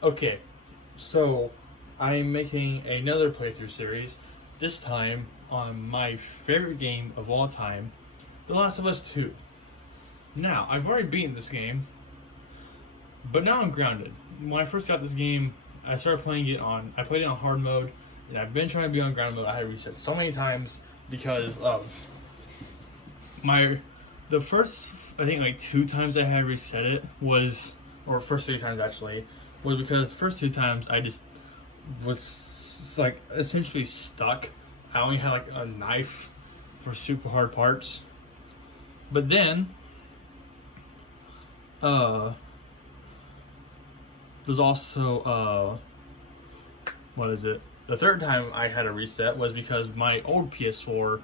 Okay, so I'm making another playthrough series, this time on my favorite game of all time, The Last of Us 2. Now, I've already beaten this game, but now I'm grounded. When I first got this game, I started playing it on, I played it on hard mode, and I've been trying to be on ground mode. I had reset so many times because of the first, I think like 2 times I had reset it was, or first 3 times actually, was because the first 2 times I just was like essentially stuck. I only had like a knife for super hard parts. But then, there's also, what is it? The third time I had a reset was because my old PS4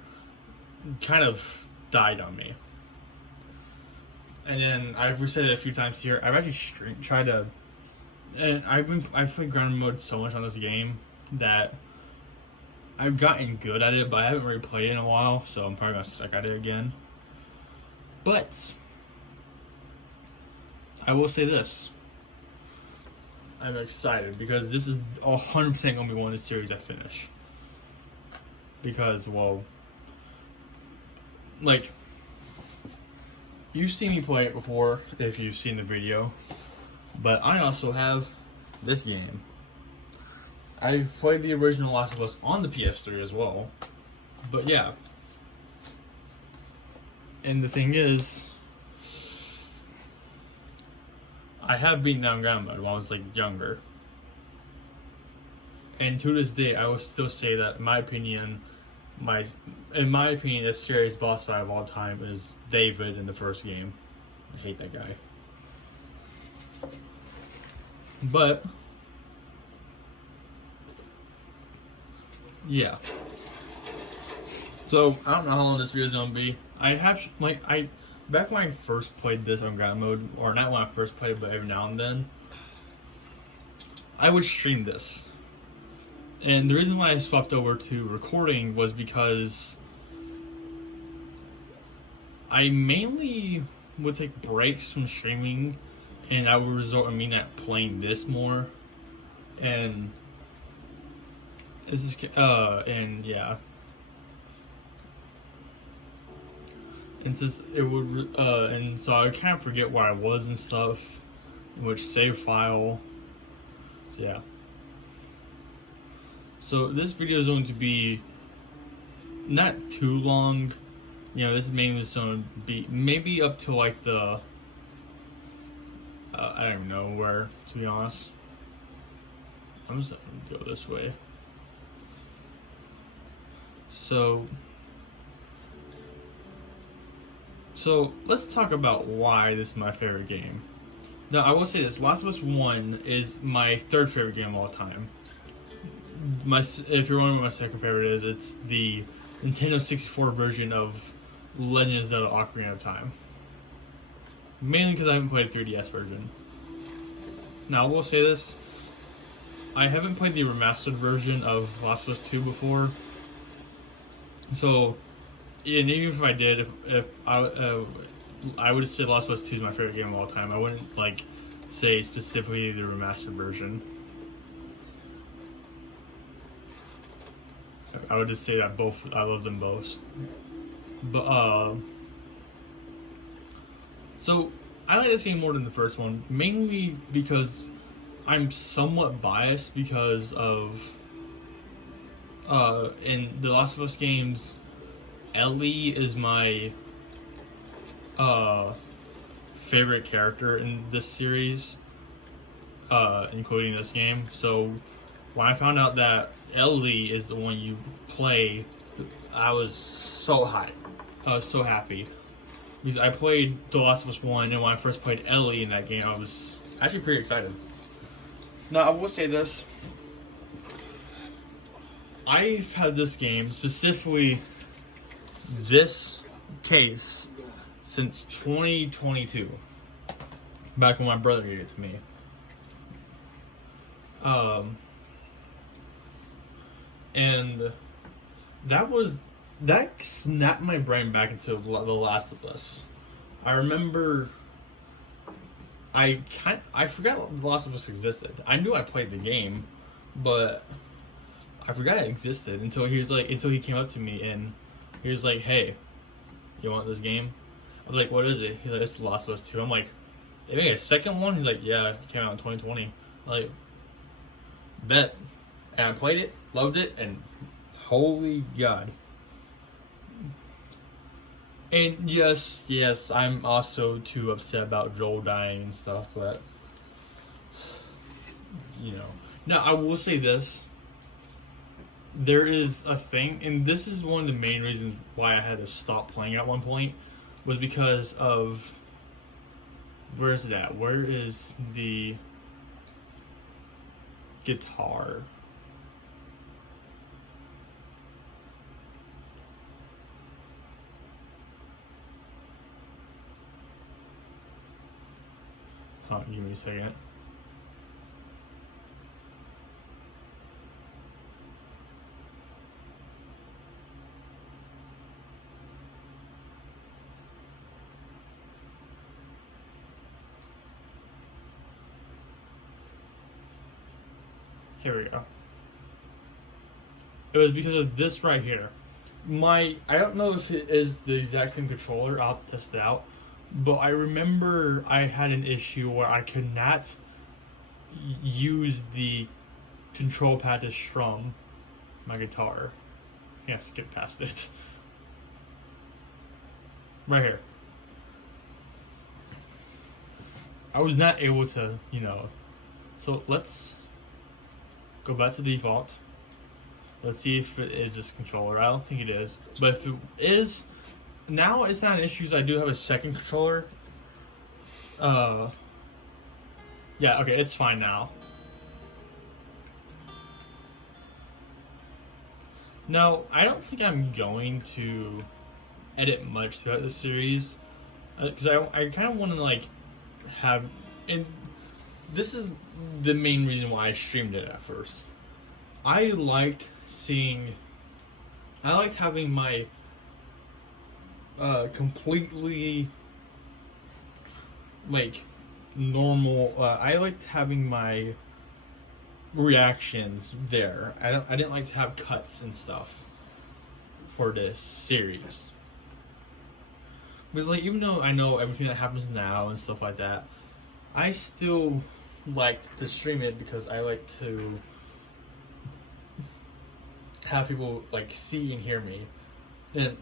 kind of died on me. And then I've reset it a few times here. I've actually tried to, and I've played ground mode so much on this game that I've gotten good at it, but I haven't really played it in a while, so I'm probably gonna suck at it again. But I will say this: I'm excited because this is 100% gonna be one of the series I finish. Because, well, like, you've seen me play it before if you've seen the video, but I also have this game. I've played the original Last of Us on the PS3 as well, but yeah. And the thing is, I have beaten down ground mode when I was like younger, and to this day, I will still say that in my opinion, the scariest boss fight of all time is David in the first game. I hate that guy. But yeah. So I don't know how long this video is gonna be. Back when I first played this on ground mode, or not when I first played it, but every now and then, I would stream this. And the reason why I swapped over to recording was because I mainly would take breaks from streaming, and I would resort to me not playing this more. And this is and yeah. And since it would and so I would kind of forget where I was and stuff, which save file. So yeah. So this video is going to be not too long. You know, this is mainly just going to be maybe up to like the I don't even know where, to be honest. I'm just gonna go this way. So let's talk about why this is my favorite game. Now I will say this: Last of Us 1 is my third favorite game of all time. If you're wondering what my second favorite is, it's the Nintendo 64 version of Legend of Zelda: Ocarina of Time. Mainly because I haven't played the 3DS version. Now I will say this: I haven't played the remastered version of Last of Us 2 before. So, and even if I did, if I would say Last of Us 2 is my favorite game of all time. I wouldn't like say specifically the remastered version. I would just say that I love them both. But so I like this game more than the first one, mainly because I'm somewhat biased because of in the Last of Us games, Ellie is my favorite character in this series, including this game. So when I found out that Ellie is the one you play, I was so hyped. I was so happy because I played The Last of Us 1, and when I first played Ellie in that game, I was actually pretty excited. Now I will say this: I've had this game, specifically this case, since 2022, back when my brother gave it to me. And that snapped my brain back into The Last of Us. I remember I forgot The Last of Us existed. I knew I played the game, but I forgot it existed until he came up to me and he was like, "Hey, you want this game?" I was like, "What is it?" He's like, "It's The Last of Us 2." I'm like, "They made a second one?" He's like, "Yeah, it came out in 2020." I'm like, bet. And I played it, loved it, and holy God. And yes, I'm also too upset about Joel dying and stuff, but you know. Now I will say this. There is a thing, and this is one of the main reasons why I had to stop playing at one point, was because of where is it at? Where is the guitar? Give me a second. Here we go. It was because of this right here. I don't know if it is the exact same controller. I'll have to test it out. But I remember I had an issue where I could not use the control pad to strum my guitar. Yeah, skip past it. Right here. I was not able to, So let's go back to default. Let's see if it is this controller. I don't think it is. But if it is, now it's not an issue because I do have a second controller. Yeah, okay, it's fine now. Now, I don't think I'm going to edit much throughout the series. Because I kind of want to, have... And this is the main reason why I streamed it at first. I liked having my completely normal. I liked having my reactions there. I didn't like to have cuts and stuff for this series. Because even though I know everything that happens now and stuff like that, I still like to stream it because I like to have people see and hear me. And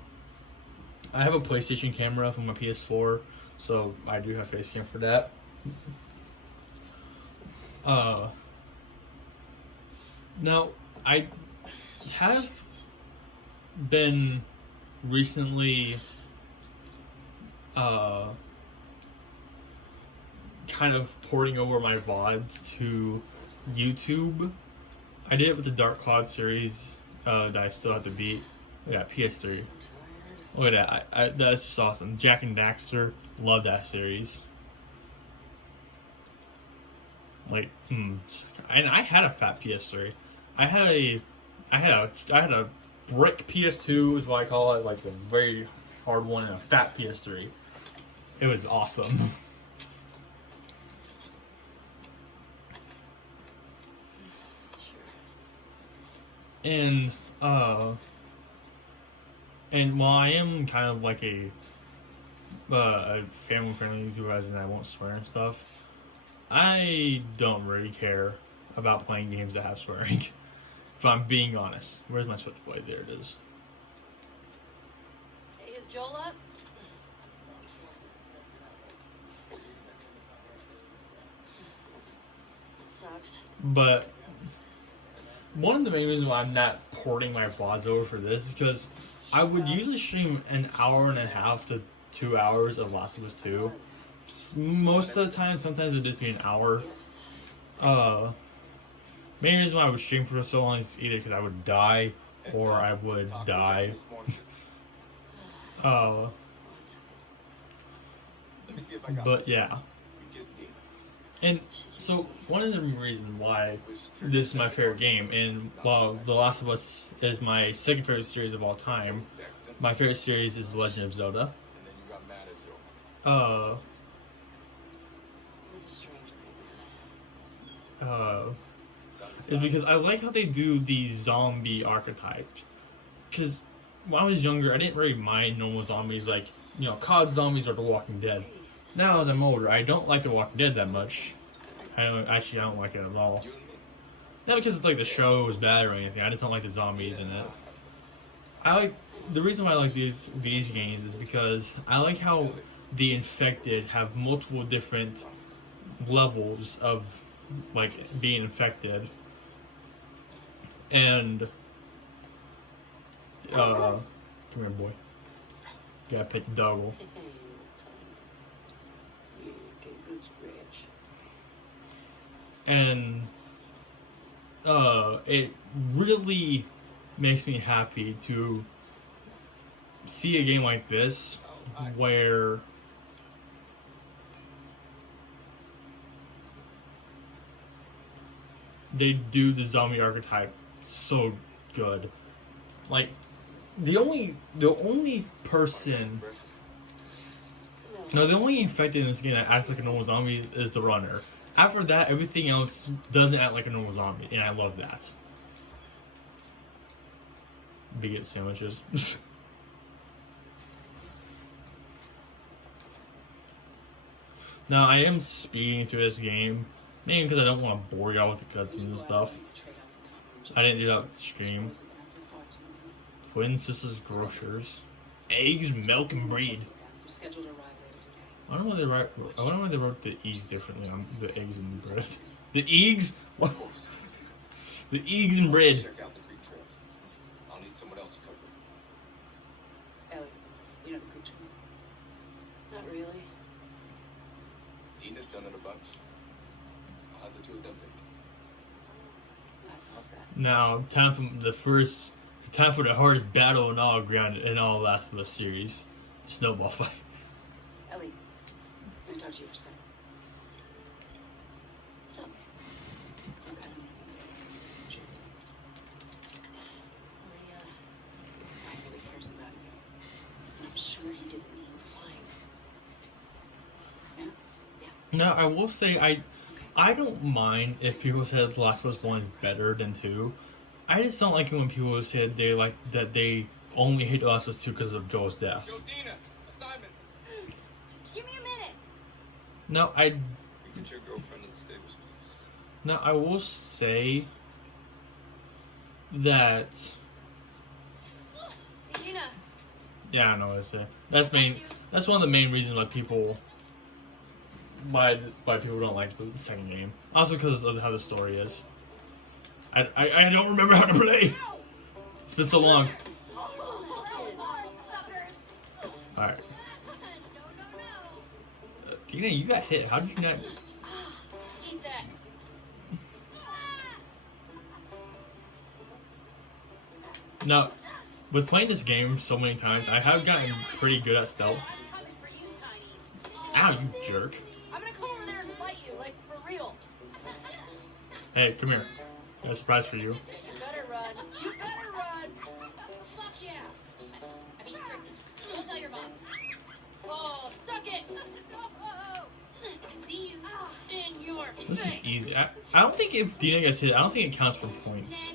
I have a PlayStation camera from my PS4, so I do have face cam for that. Now I have been recently kind of porting over my VODs to YouTube. I did it with the Dark Cloud series that I still have to beat. Look at that, PS3. Look at that. That's just awesome. Jack and Daxter, love that series. And I had a fat PS3. I had a brick PS2 is what I call it, a very hard one, and a fat PS3. It was awesome. And while I am kind of a family-friendly YouTuber, and I won't swear and stuff, I don't really care about playing games that have swearing. If I'm being honest. Where's my switchblade? There it is. Hey, is Joel up? It sucks. But one of the main reasons why I'm not porting my VODs over for this is because I would usually stream an hour and a half to 2 hours of Last of Us 2. Most of the time, sometimes it would just be an hour. Main reason why I would stream for so long is either because I would die or I would die. But yeah. And so one of the reasons why this is my favorite game, and while The Last of Us is my second favorite series of all time, my favorite series is The Legend of Zelda. is because I like how they do the zombie archetypes. Because when I was younger, I didn't really mind normal zombies like, you know, COD zombies or The Walking Dead. Now, as I'm older, I don't like The Walking Dead that much. I don't like it at all. Not because it's like the show is bad or anything. I just don't like the zombies in it. The reason why I like these games is because I like how the infected have multiple different levels of like being infected, and come here, boy. Gotta pet the doggle. And it really makes me happy to see a game like this where they do the zombie archetype so good. Like the only person, no, the only infected in this game that acts like a normal zombie is the runner. After that, everything else doesn't act like a normal zombie, and I love that. Baguette sandwiches. Now, I am speeding through this game, mainly because I don't want to bore y'all with the cutscenes and stuff. I didn't do that with the stream. Twin Sisters Grocers. Eggs, milk, and bread. I don't know why they wrote the E's differently on the eggs and bread. The eggs? What? The eggs and bread. I'll need someone else to cover it. Ellie, you know the creature? Not really. Dina's done it a bunch. I'll have the two of them think. That solves that. Now, time for the hardest battle in all Last of Us series. Snowball fight. Ellie, let me talk to you for a second. So, okay. Maria really cares about you. And I'm sure he didn't mean lying. Yeah? Now, I will say I don't mind if people said The Last of Us 1 is better than 2. I just don't like it when people said they only hate The Last of Us 2 because of Joel's death. Yo, Dina, assignment. Give me a minute! No, You get your girlfriend in the stables, please. Now, I will say that... Gina! Yeah, I know what to say. That's one of the main reasons why people don't like the second game. Also because of how the story is. I don't remember how to play. It's been so long. Alright. Tina, you got hit. How did you not... Eat that. Now, with playing this game so many times, I have gotten pretty good at stealth. Ow, you jerk. I'm gonna come over there and fight you, like, for real. Hey, come here. I got a surprise for you. You better run. You better run. Fuck yeah. I mean, don't tell your mom. Oh, suck it. See you in your This is face. easy. I don't think if Dina gets hit, I don't think it counts for points.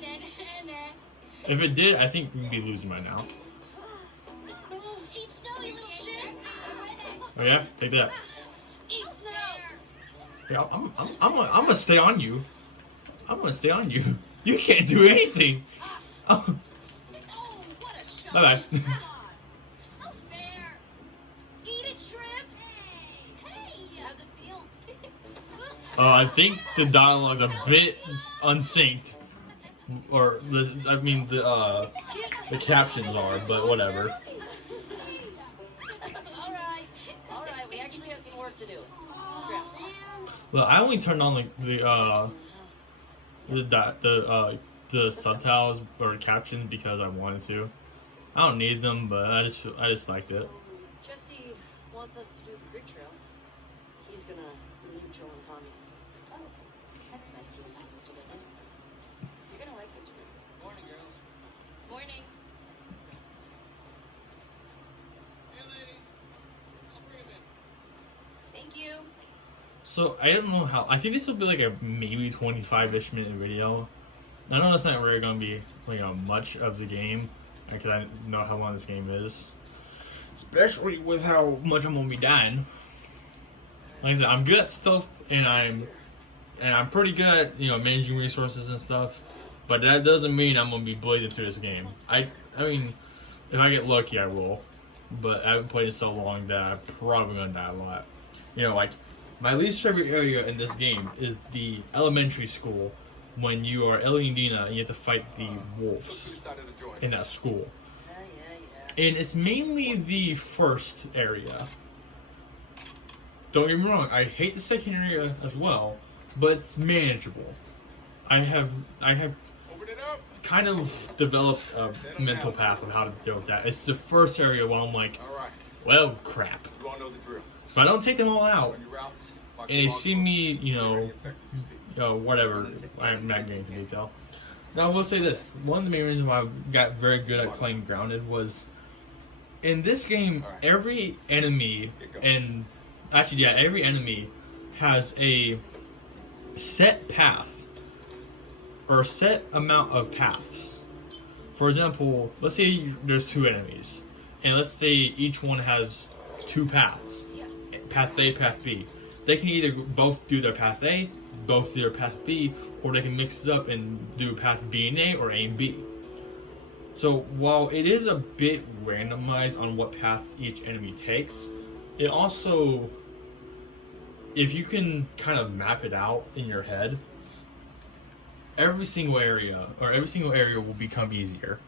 If it did, I think we'd be losing by now. Eat snow, you little shit. Oh yeah? Take that. Eat snow. Yeah, I'm gonna stay on you. I'm gonna stay on you. You can't do anything. Oh. Oh, what a show. Bye-bye. Come on. How fair. Eat it, Shrimp. Hey, how's it feel? I think the dialogue's a bit unsynced. Or, the captions are, but whatever. Alright, we actually have some work to do. Well, I only turned on the subtitles or captions because I wanted to. I don't need them, but I just liked it. Jesse wants us to do the grid trails. He's gonna leave Joel and Tommy. Oh, that's nice. He was on this together. You're gonna like this room. Morning, girls. Morning. Hey, ladies. I'll bring them in. Thank you. So I don't know how. I think this will be like a maybe 25-ish minute video. I know that's not really going to be much of the game, because I know how long this game is, especially with how much I'm going to be dying. Like I said, I'm good at stealth, and I'm pretty good at managing resources and stuff. But that doesn't mean I'm going to be blazing through this game. I mean, if I get lucky, I will. But I haven't played it so long that I'm probably going to die a lot. Like, my least favorite area in this game is the elementary school when you are Ellie and Dina and you have to fight the wolves in that school. And it's mainly the first area. Don't get me wrong, I hate the second area as well, but it's manageable. I have kind of developed a mental path of how to deal with that. It's the first area where I'm like, well, crap. If I don't take them all out, and they see me, whatever, I'm not getting into detail. Now, I will say this. One of the main reasons why I got very good at playing Grounded was, in this game, every enemy, every enemy has a set path, or a set amount of paths. For example, let's say there's 2 enemies, and let's say each one has 2 paths. Path A, Path B. They can either both do their Path A, both do their Path B, or they can mix it up and do Path B and A, or A and B. So while it is a bit randomized on what paths each enemy takes, it also, if you can kind of map it out in your head, every single area will become easier.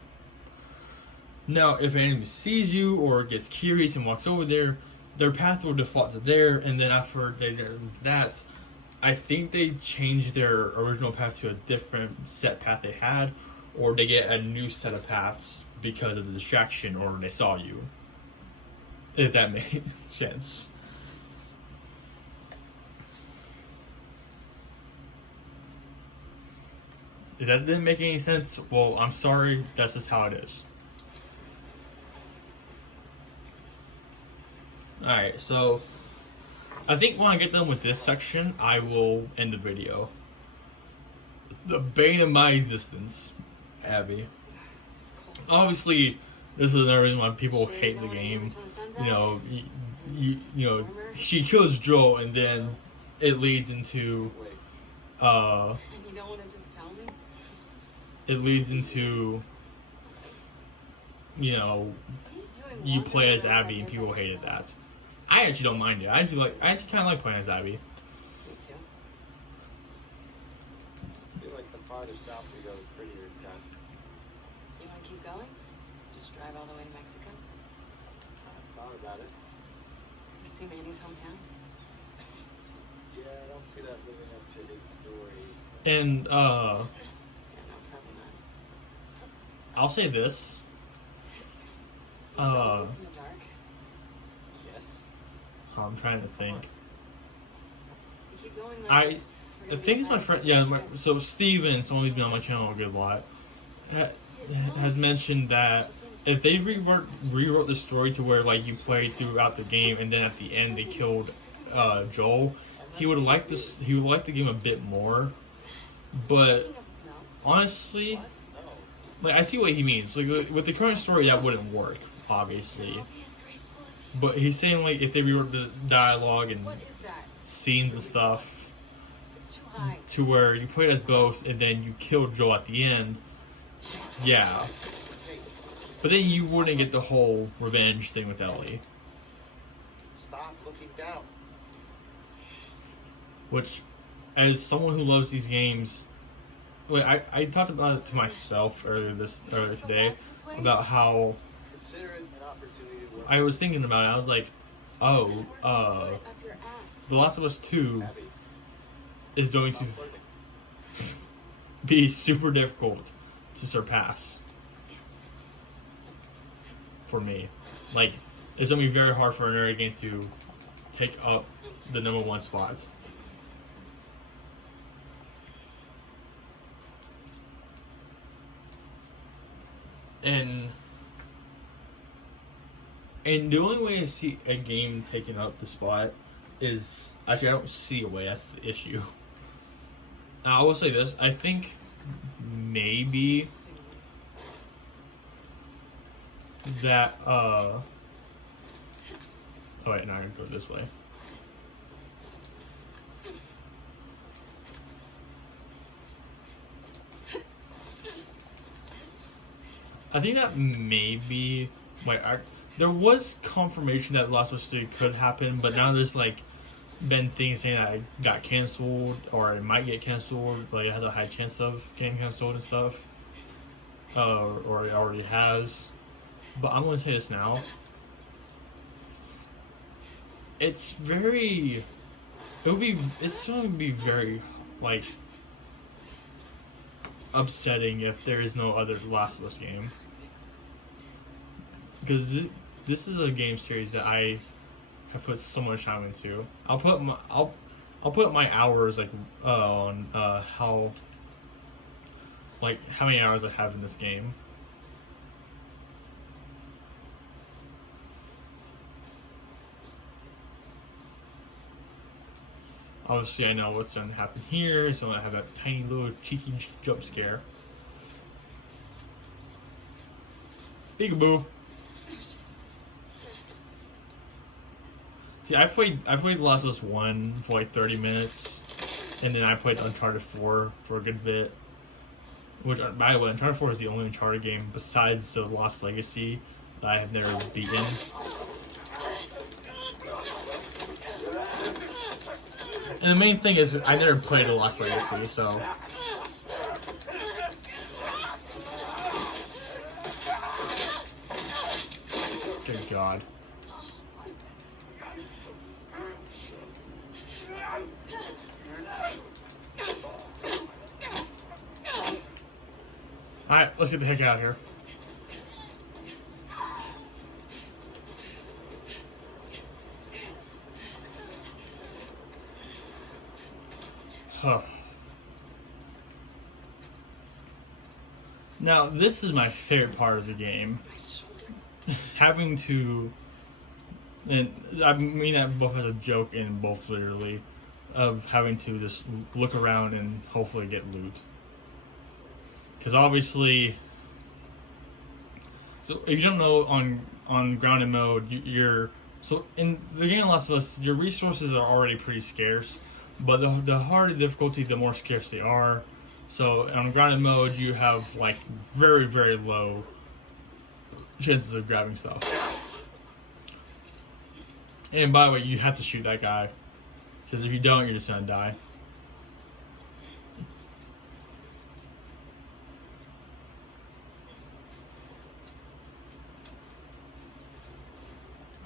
Now, if an enemy sees you or gets curious and walks over there, their path will default to there, and then after that, I think they changed their original path to a different set path they had, or they get a new set of paths because of the distraction, or they saw you. If that made sense. If that didn't make any sense, well, I'm sorry, that's just how it is. Alright, so I think when I get done with this section, I will end the video. The bane of my existence, Abby. Obviously, this is another reason why people hate the game. She kills Joel, and then it leads into, you play as Abby, and people hated that. I actually don't mind it. I actually kind of like playing as Abby. Me too. I feel like the farther south we go, the prettier it got. You want to keep going? Just drive all the way to Mexico? I thought about it. You can see Manny's hometown. Yeah, I don't see that living up to his stories. And, Yeah, no, probably not. I'll say this. In the dark. Yes. I'm trying to think. You keep going like this. I think it's my friend, so Steven, someone who's been on my channel a good lot, has mentioned that if they rewrote the story to where like you played throughout the game and then at the end they killed Joel, he would like the game a bit more. But honestly, like I see what he means. Like with the current story, that wouldn't work, obviously. But he's saying like if they rewrote the dialogue and scenes and stuff to where you played as both and then you killed Joel at the end, yeah. But then you wouldn't get the whole revenge thing with Ellie. Stop looking down. Which, as someone who loves these games, I talked about it to myself earlier today about how Consider it an opportunity to work. I was thinking about it. I was like, oh, The Last of Us 2 Abby, is going stop to flirting. be super difficult to surpass for me. Like, it's going to be very hard for another game to take up the #1 spot. And the only way to see a game taking up the spot is actually I don't see a way. That's the issue. I will say this. I think maybe that. Oh wait, no, I'm gonna go this way. I think that maybe like there was confirmation that Last of Us 3 could happen, but now there's like been things saying that it got canceled or it might get canceled, like it has a high chance of getting canceled and stuff, or it already has. But I'm gonna say this now. It's very. It's going to be very like upsetting if there is no other Last of Us game. Because this is a game series that I have put so much time into. I'll put my hours like on how many hours I have in this game. Obviously, I know what's going to happen here, so I have that tiny little cheeky jump scare. Peekaboo. See, I played The Last of Us 1 for like 30 minutes, and then I played Uncharted 4 for a good bit. Which, by the way, Uncharted 4 is the only Uncharted game besides the Lost Legacy that I have never beaten. And the main thing is, I never played the Lost Legacy, so. Good God. Alright, let's get the heck out of here. Huh. Now, this is my favorite part of the game. Having to, and I mean that both as a joke and both literally, of having to just look around and hopefully get loot. Because obviously, so if you don't know, on grounded mode, you're so in the game Last of Us, your resources are already pretty scarce, but the harder the difficulty, the more scarce they are. So on grounded mode, you have like very, very low chances of grabbing stuff. And by the way, you have to shoot that guy, because if you don't, you're just gonna die.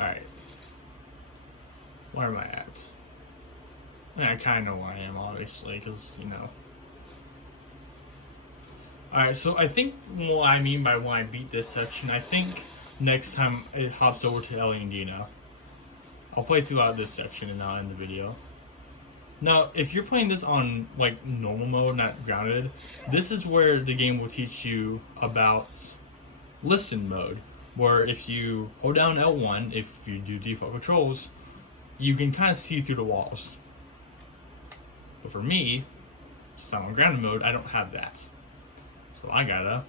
Alright. Where am I at? I kind of know where I am, obviously, because, you know. Alright, so I think what I mean by when I beat this section, I think next time it hops over to Ellie and Dina. I'll play throughout this section and not in the video. Now, if you're playing this on, like, normal mode, not grounded, this is where the game will teach you about listen mode. Where if you hold down L1, if you do default controls, you can kind of see through the walls. But for me, since I'm on grounded mode, I don't have that. So I gotta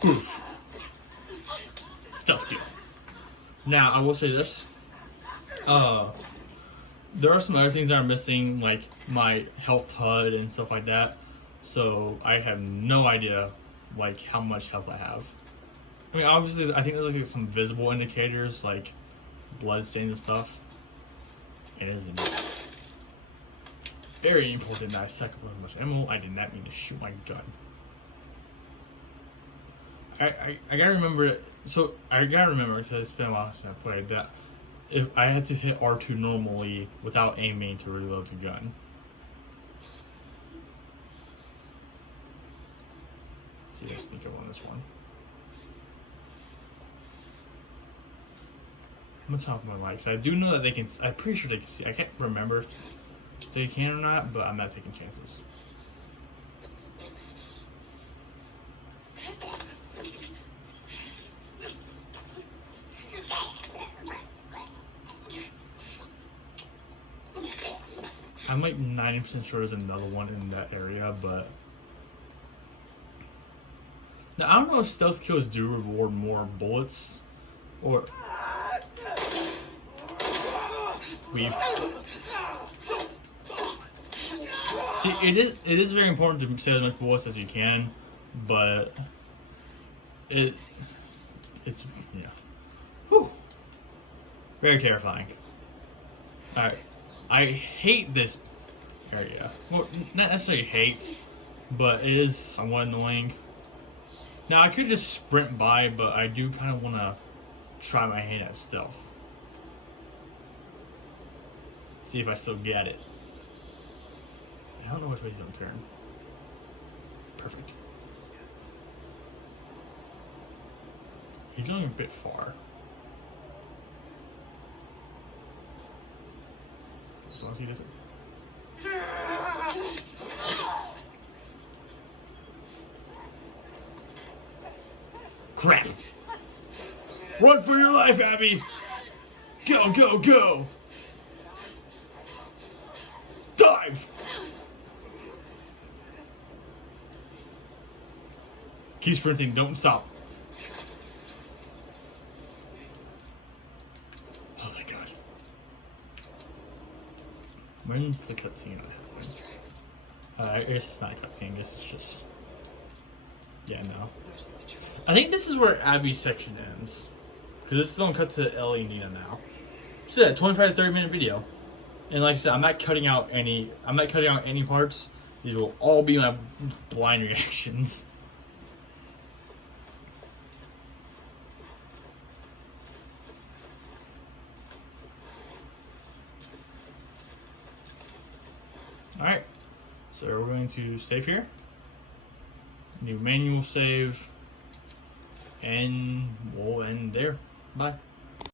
poof. Stealth kill. Now, I will say this. There are some other things that are missing, like my health HUD and stuff like that. So I have no idea, like, how much health I have. I mean, obviously, I think there's like some visible indicators, like blood stains and stuff. It is very important that I suck up as much ammo. I did not mean to shoot my gun. I gotta remember. So I gotta remember, because it's been a while since I played, that if I had to hit R2 normally without aiming to reload the gun. See, I think I won this one. I'm gonna top of my mic, because I do know that they can. I'm pretty sure they can see. I can't remember if they can or not, but I'm not taking chances. I'm like 90% sure there's another one in that area, but now I don't know if stealth kills do reward more bullets or we've. See, it is very important to save as much bullets as you can, but it's yeah, whew, very terrifying. Alright, I hate this area. Well, not necessarily hate, but it is somewhat annoying. Now I could just sprint by, but I do kind of want to try my hand at stealth. See if I still get it. I don't know which way he's gonna turn. Perfect. He's going a bit far. As long as he doesn't. Crap! Run for your life, Abby! Go, go, go! Dive! Keep sprinting, don't stop. Oh, thank God. When's the cutscene happening? I guess it's not a cutscene, I guess it's just... Yeah, no. I think this is where Abby's section ends. Because this is going to cut to Ellie and Nina now. So yeah, 25 to 30 minute video. And like I said, I'm not cutting out any parts. These will all be my blind reactions. Alright, so we're going to save here. New manual save. And we'll end there. Bye.